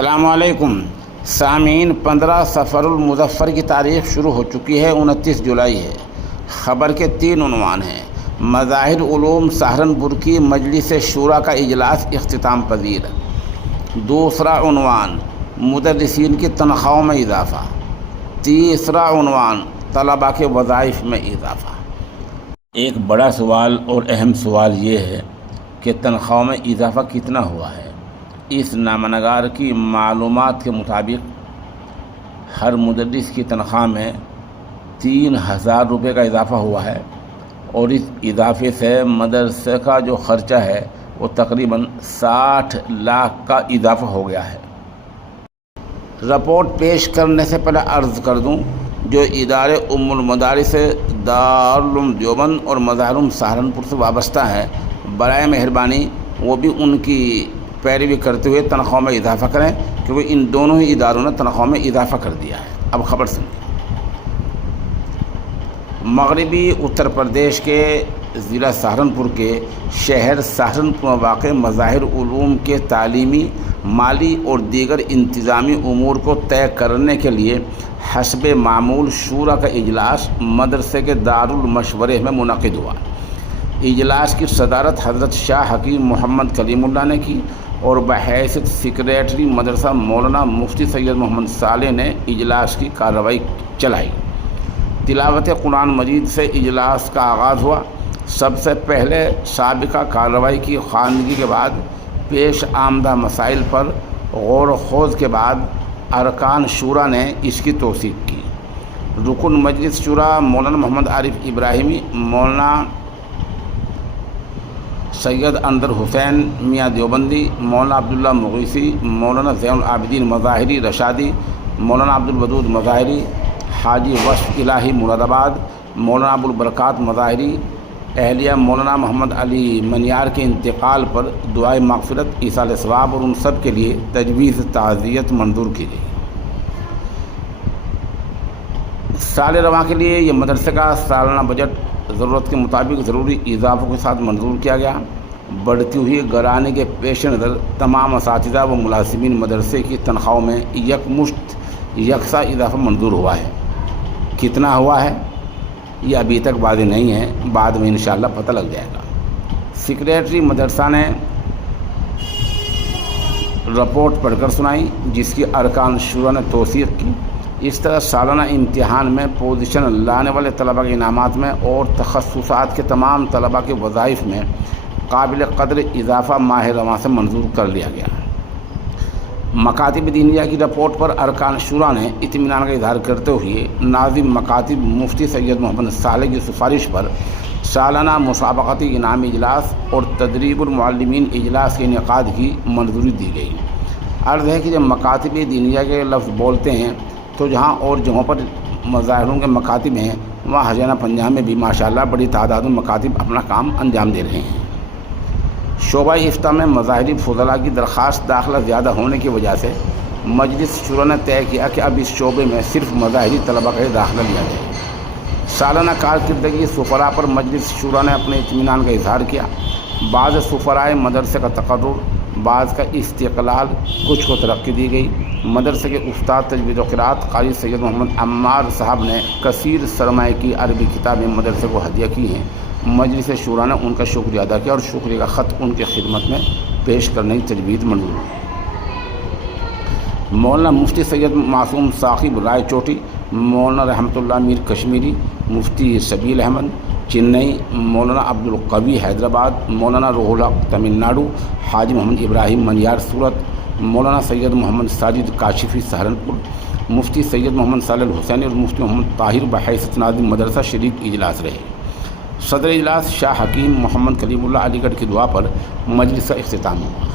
السلام علیکم سامعین، 15 سفر المظفر کی تاریخ شروع ہو چکی ہے، 29 جولائی ہے۔ خبر کے 3 عنوان ہیں۔ مظاہر علوم سہارنپور کی مجلس شورا کا اجلاس اختتام پذیر۔ دوسرا عنوان مدرسین کی تنخواہوں میں اضافہ۔ تیسرا عنوان طلباء کے وظائف میں اضافہ۔ ایک بڑا سوال اور اہم سوال یہ ہے کہ تنخواہوں میں اضافہ کتنا ہوا ہے۔ اس نامہ نگار کی معلومات کے مطابق ہر مدرس کی تنخواہ میں 3000 روپے کا اضافہ ہوا ہے، اور اس اضافے سے مدرسے کا جو خرچہ ہے وہ تقریباً 60 لاکھ کا اضافہ ہو گیا ہے۔ رپورٹ پیش کرنے سے پہلے عرض کر دوں، جو ادارے ام المدارس دارالعلوم دیوبند اور مظاہر علوم سہارنپور سے وابستہ ہیں، برائے مہربانی وہ بھی ان کی پیروی کرتے ہوئے تنخواہ میں اضافہ کریں، کیونکہ ان دونوں ہی اداروں نے تنخواہ میں اضافہ کر دیا ہے۔ اب خبر سنیں۔ مغربی اتر پردیش کے ضلع سہارنپور کے شہر سہارنپور میں واقع مظاہر علوم کے تعلیمی، مالی اور دیگر انتظامی امور کو طے کرنے کے لیے حسب معمول شورا کا اجلاس مدرسے کے دارالمشورے میں منعقد ہوا۔ اجلاس کی صدارت حضرت شاہ حکیم محمد کلیم اللہ نے کی، اور بحیثیت سیکریٹری مدرسہ مولانا مفتی سید محمد صالح نے اجلاس کی کارروائی چلائی۔ تلاوت قرآن مجید سے اجلاس کا آغاز ہوا۔ سب سے پہلے سابقہ کارروائی کی خواندگی کے بعد پیش آمدہ مسائل پر غور و خوض کے بعد ارکان شورا نے اس کی توثیق کی۔ رکن مجلس شورا مولانا محمد عارف ابراہیمی، مولانا سید اندر حسین میاں دیوبندی، مولانا عبداللہ مغیثی، مولانا زین العابدین مظاہری رشادی، مولانا عبدالودود مظاہری، حاجی وصف الہی مراد آباد، مولانا ابوالبرکات مظاہری، اہلیہ مولانا محمد علی منیار کے انتقال پر دعائے مغفرت، ایصال ثواب اور ان سب کے لیے تجویز تعزیت منظور کی گئی۔ سال رواں کے لیے یہ مدرسے کا سالانہ بجٹ ضرورت کے مطابق ضروری اضافوں کے ساتھ منظور کیا گیا۔ بڑھتی ہوئی گرانی کے پیش نظر تمام اساتذہ و ملازمین مدرسے کی تنخواہوں میں یکمشت یکساں اضافہ منظور ہوا ہے۔ کتنا ہوا ہے یہ ابھی تک واضح نہیں ہے، بعد میں انشاءاللہ پتہ لگ جائے گا۔ سیکریٹری مدرسہ نے رپورٹ پڑھ کر سنائی، جس کی ارکان شورا نے توثیق کی۔ اس طرح سالانہ امتحان میں پوزیشن لانے والے طلباء کے انعامات میں اور تخصصات کے تمام طلباء کے وظائف میں قابل قدر اضافہ ماہ رواں سے منظور کر لیا گیا۔ مکاتب دینیہ کی رپورٹ پر ارکان شورا نے اطمینان کا اظہار کرتے ہوئے ناظم مکاتب مفتی سید محمد صالح کی سفارش پر سالانہ مسابقتی انعامی اجلاس اور تدریب المعلمین اجلاس کے انعقاد کی منظوری دی گئی۔ عرض ہے کہ جب مکاتب دینیہ کے لفظ بولتے ہیں تو جہاں اور جگہوں پر مظاہروں کے مکاتب ہیں، وہاں ہریانہ پنجاب میں بھی ماشاءاللہ بڑی تعداد میں مکاتب اپنا کام انجام دے رہے ہیں۔ شعبہ افتاء میں مظاہری فضلاء کی درخواست داخلہ زیادہ ہونے کی وجہ سے مجلس شورا نے طے کیا کہ اب اس شعبے میں صرف مظاہری طلباء کا داخلہ لیا جائے۔ سالانہ کارکردگی سفراء پر مجلس شورا نے اپنے اطمینان کا اظہار کیا۔ بعض سفرائے مدرسے کا تقرر، بعض کا استقلال، کچھ کو ترقی دی گئی۔ مدرسے کے استاد تجوید و قرات قاری سید محمد عمار صاحب نے کثیر سرمایہ کی عربی کتابیں مدرسے کو ہدیہ کی ہیں۔ مجلس شورا نے ان کا شکریہ ادا کیا اور شکریہ کا خط ان کی خدمت میں پیش کرنے کی تجویز منظور کی۔ مولانا مفتی سید معصوم ثاقب رائے چوٹی، مولانا رحمۃ اللہ میر کشمیری، مفتی سبیل احمد چنئی، مولانا عبدالقوی حیدرآباد، مولانا روح الحق تمل ناڈو، حاجی محمد ابراہیم منیار سورت، مولانا سید محمد ساجد کاشفی سہارنپور، مفتی سید محمد صالح الحسینی اور مفتی محمد طاہر بحیثیت ناظم مدرسہ شریک اجلاس رہے۔ صدر اجلاس شاہ حکیم محمد کلیم اللہ علی گڑھ کی دعا پر مجلس کا اختتام ہوا۔